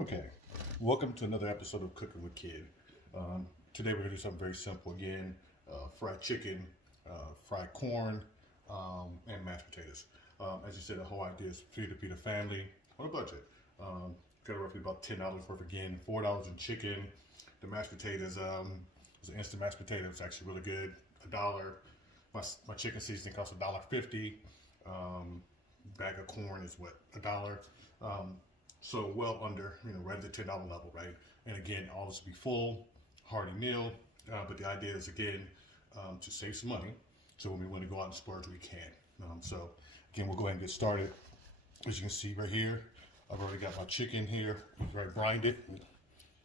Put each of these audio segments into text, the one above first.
Okay, welcome to another episode of Cooking with Kid. Today we're gonna do something very simple again: fried chicken, fried corn, and mashed potatoes. As you said, the whole idea is for you to feed a family on a budget. Got roughly about $10 worth again, $4 in chicken. The mashed potatoes is an instant mashed potato. It's actually really good. A dollar. My chicken seasoning costs $1.50. Bag of corn is what, a dollar. So well under, right at the $10 level, right? And again, all this will be full, hearty meal. But the idea is again to save some money. So when we want to go out and splurge, we can. So again, we'll go ahead and get started. As you can see right here, I've already got my chicken here. We've already brined it.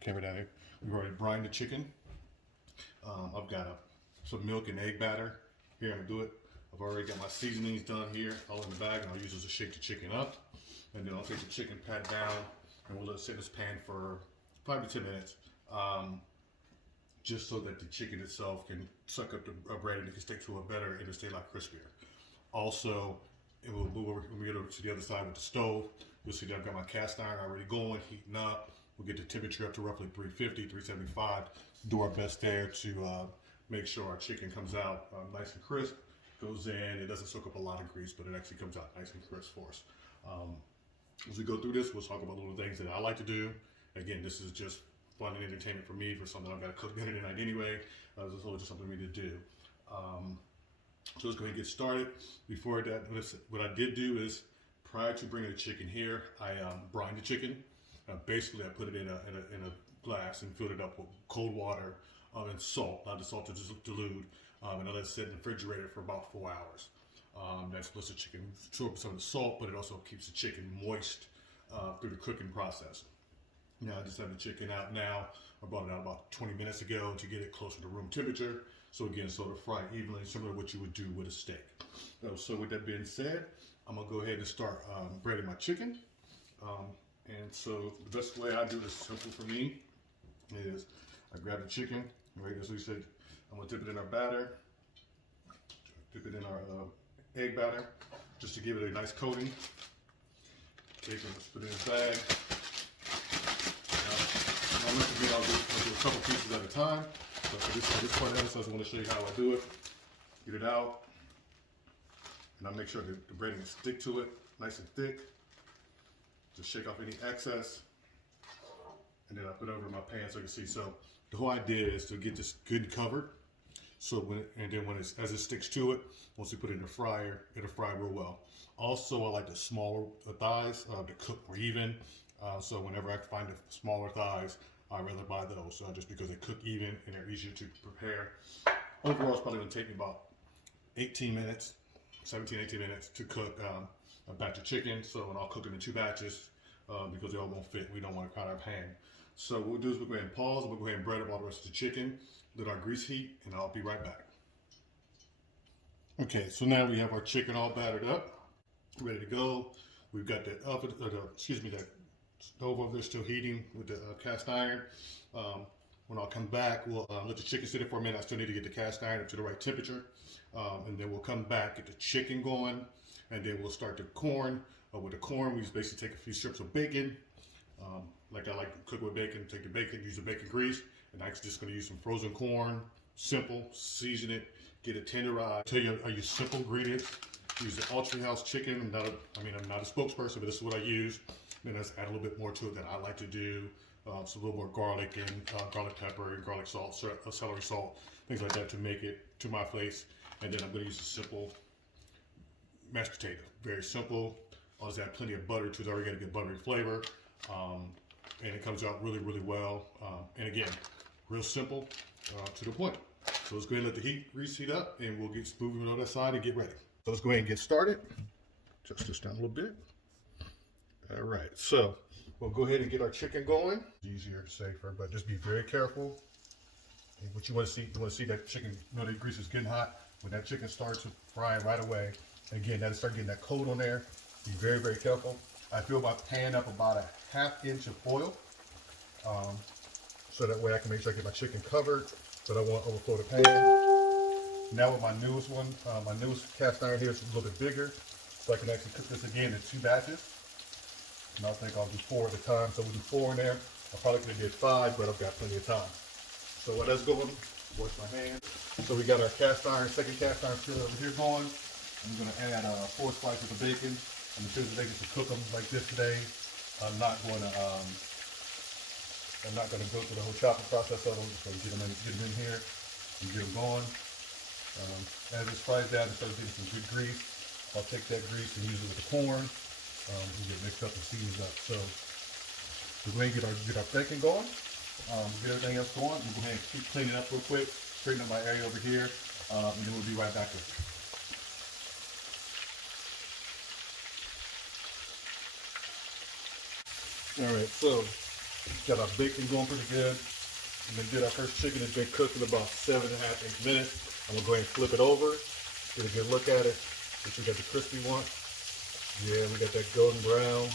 Camera down here. We've already brined the chicken. I've got some milk and egg batter. Here, I'm gonna do it. I've already got my seasonings done here, all in the bag, and I'll use this to shake the chicken up. And then I'll take the chicken pat down, and we'll let it sit in this pan for 5 to 10 minutes, just so that the chicken itself can suck up the bread and it can stick to it better and it'll stay a lot crispier. Also, it will move over when we get over to the other side with the stove. You'll see that I've got my cast iron already going, heating up. We'll get the temperature up to roughly 350, 375. Do our best there to make sure our chicken comes out nice and crisp. Goes in, it doesn't soak up a lot of grease, but it actually comes out nice and crisp for us. As we go through this, we'll talk about little things that I like to do. Again, this is just fun and entertainment for me, for something I've got to cook dinner tonight anyway. This is just something for me to do. So let's go ahead and get started. Before that, what I did do is, prior to bringing the chicken here, I brined the chicken. Basically, I put it in a glass and filled it up with cold water and salt. Allowed the salt to dilute, and I let it sit in the refrigerator for about 4 hours. That lets the chicken absorb some of the salt, but it also keeps the chicken moist through the cooking process. Now, I just have the chicken out now. I brought it out about 20 minutes ago to get it closer to room temperature. So again, sort of fry evenly, similar to what you would do with a steak. So with that being said, I'm gonna go ahead and start breading my chicken. And so the best way I do this, simple for me, is I grab the chicken, right, as we said, I'm gonna dip it in our batter, dip it in our egg batter, just to give it a nice coating. Okay, so let's put it in a bag. Now, I'll do a couple pieces at a time. So for this part of the episode, I want to show you how I do it. Get it out, and I make sure the breading is stick to it, nice and thick. Just shake off any excess, and then I put it over my pan so you can see. So the whole idea is to get this good and covered. So as it sticks to it, once you put it in the fryer, it'll fry real well. Also, I like the smaller thighs to cook more even. So whenever I find the smaller thighs, I'd rather buy those just because they cook even and they're easier to prepare. Overall, it's probably going to take me about 18 minutes, 17, 18 minutes to cook a batch of chicken. So, and I'll cook them in 2 batches because they all won't fit. We don't want to crowd our pan. So what we'll do is we'll go ahead and pause. We'll go ahead and bread up all the rest of the chicken. Let our grease heat, and I'll be right back. Okay, so now we have our chicken all battered up, ready to go. We've got that oven, that stove over there still heating with the cast iron. When I'll come back, we'll let the chicken sit there for a minute. I still need to get the cast iron up to the right temperature. And then we'll come back, get the chicken going, and then we'll start the corn. With the corn, we just basically take a few strips of bacon. Like I like to cook with bacon, take the bacon, use the bacon grease, and I'm just going to use some frozen corn, simple, season it, get it tenderized. Tell you, I use simple ingredients. Use the Ultra House chicken. I'm not a spokesperson, but this is what I use. Then let's add a little bit more to it that I like to do. So a little more garlic and garlic pepper and garlic salt, celery salt, things like that to make it to my place. And then I'm going to use a simple mashed potato. Very simple. I'll just add plenty of butter to it. I already got a good buttery flavor. And it comes out really, really well. And again, real simple to the point. So let's go ahead and let the grease heat up, and we'll get moving on that side and get ready. So let's go ahead and get started. Just this down a little bit. All right, so we'll go ahead and get our chicken going. Easier, safer, but just be very careful. And what you want to see that chicken, that grease is getting hot. When that chicken starts frying right away, again, that'll start getting that coat on there. Be very, very careful. I fill my pan up about a ½ inch of oil, so that way I can make sure I get my chicken covered, but I won't overflow the pan. Now with my newest one, my newest cast iron here is a little bit bigger, so I can actually cook this again in 2 batches. And I think I'll do 4 at a time. So we do 4 in there. I probably could have did 5, but I've got plenty of time. So while that's going, wash my hands. So we got our cast iron, second cast iron skillet over here going. I'm going to add 4 slices of bacon. I'm going to choose the bacon to cook them like this today. I'm not going to go through the whole chopping process of them. So get them in here and get them going. As it fries down and starts getting some good grease, I'll take that grease and use it with the corn. We get mixed up and seasoned up. So we're going to get our bacon going. Get everything else going. We'll go ahead and keep cleaning up real quick. Straighten up my area over here, and then we'll be right back with you. All right, so got our bacon going pretty good. And then did our first chicken. It's been cooked in about 7.5, 8 minutes. I'm gonna go ahead and flip it over, get a good look at it. Make sure we got the crispy one. Yeah, we got that golden brown.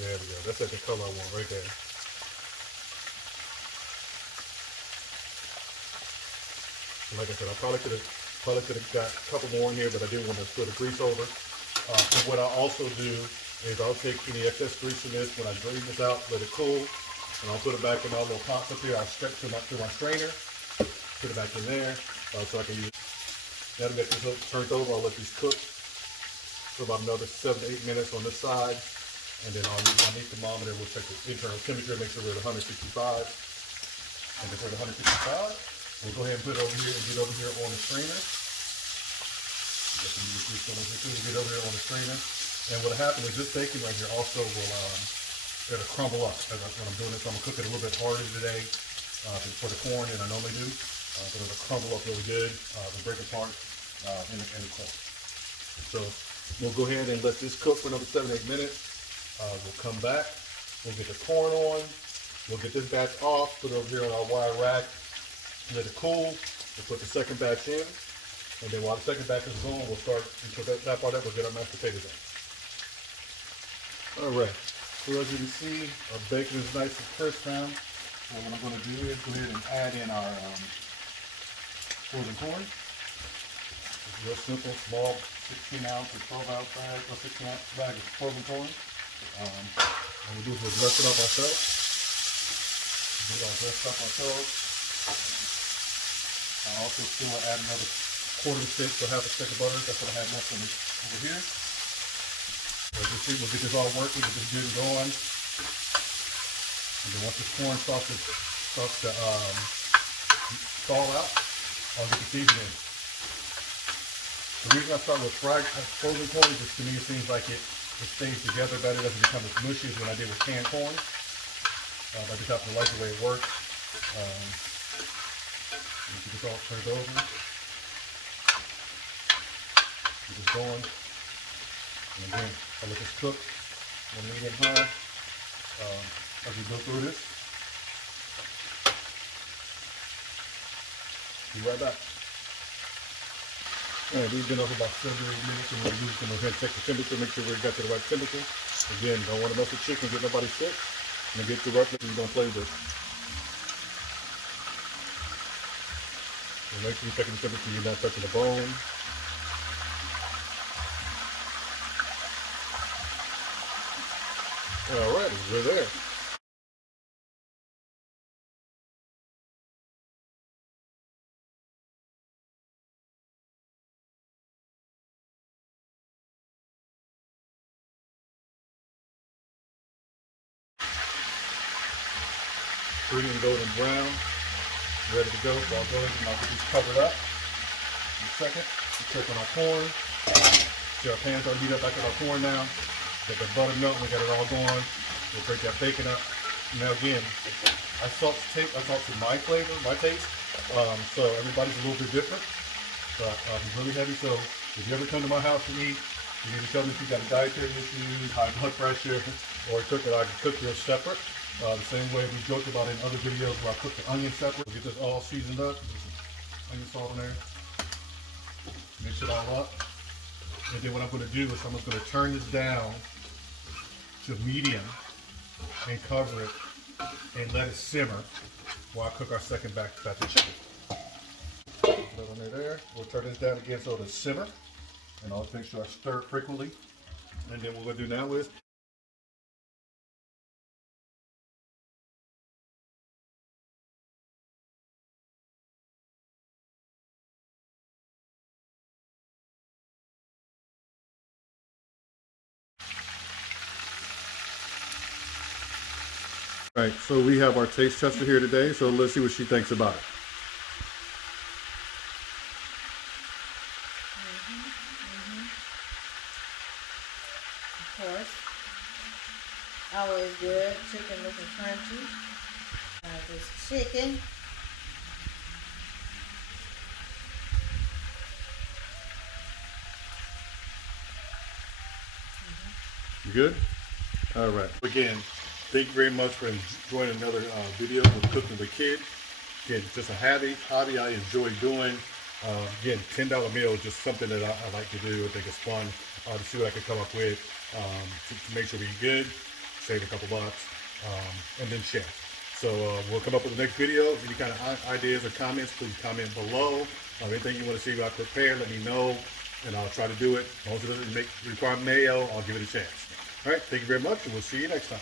There we go. That's like the color I want right there. Like I said, I probably could have got a couple more in here, but I didn't want to spill the grease over. And what I'll also do is I'll take any excess grease in this when I drain this out, let it cool, and I'll put it back in my little pots up here. I'll stretch to my strainer, put it back in there, so I can use it. Now to get this turned over, I'll let these cook for about another 7 to 8 minutes on this side. And then I'll use my meat thermometer. We'll check the internal temperature, make sure we're at 165. And if we're at 165, we'll go ahead and put it over here and get over here on the strainer. Get over here on the strainer. And what'll happen is this bacon right here also will it'll crumble up when I'm doing this. I'm gonna cook it a little bit harder today for the corn than I normally do. But it'll crumble up really good and break apart in the corn. So we'll go ahead and let this cook for another 7 to 8 minutes. We'll come back, we'll get the corn on, we'll get this batch off, put it over here on our wire rack, let it cool, we'll put the second batch in, and then while the second batch is on, we'll start, until that part up, we'll get our mashed potatoes in. Alright, so as you can see, our bacon is nice and crisp now. So what I'm going to do is go ahead and add in our frozen corn. It's real simple, small 16 ounce or 12 ounce bag, or 16 ounce bag of frozen corn. What we do is we'll dress it up ourselves. Get all dressed up ourselves. I also still add another 1/4 stick or 1/2 stick of butter. That's what I have left over here. As you see, we'll get this all working, get this good and going. And then once this corn starts to thaw out, I'll get the seasoning. The reason I start with frozen corn is just to me it seems like it stays together better, doesn't become as mushy as when I did with canned corn. I just happen to like the way it works. Get this all turned over. Get this going. And again, I'll let this cook on medium high as we go through this. Be right back. Alright, we've been over about 7 to 8 minutes, and we're going to go ahead and check the temperature, make sure we got to the right temperature. Again, don't want to mess with chicken, get nobody sick, and get the right temperature you're going to play with. So make sure you're checking the temperature, you're not touching the bone. Alrighty, we're there. Pretty and golden brown, ready to go. So I'll go ahead and I'll get these covered up. In a second, we'll check on our corn. See our pans are heated up. I got our corn now. Got the butter melt, we got it all going. We'll break that bacon up. Now again, I salt to my flavor, my taste. So everybody's a little bit different. But it's really heavy. So if you ever come to my house to eat, you need to tell me if you got a dietary issues, high blood pressure, or I can cook yours separate. The same way we joked about in other videos where I cook the onion separate. We'll get this all seasoned up. Onion salt in there. Mix it all up. And then what I'm going to do is I'm going to turn this down to medium and cover it and let it simmer while I cook our second batch of chicken. Put it on there. We'll turn this down again so it'll simmer. And I'll make sure I stir it frequently And then what we're gonna do now is all right, so we have our taste tester here today, so let's see what she thinks about it. Of course. Always good. Chicken looking crunchy. This chicken. You good? All right. Again, thank you very much for enjoying another video with Cooking with Kid. Again, just a hobby I enjoy doing. Again, $10 meal is just something that I like to do. I think it's fun to see what I can come up with to make sure we eat good, save a couple bucks, and then share. So we'll come up with the next video. Any kind of ideas or comments, please comment below. Anything you want to see I prepare, let me know, and I'll try to do it. As long as it doesn't require mayo, I'll give it a chance. All right, thank you very much, and we'll see you next time.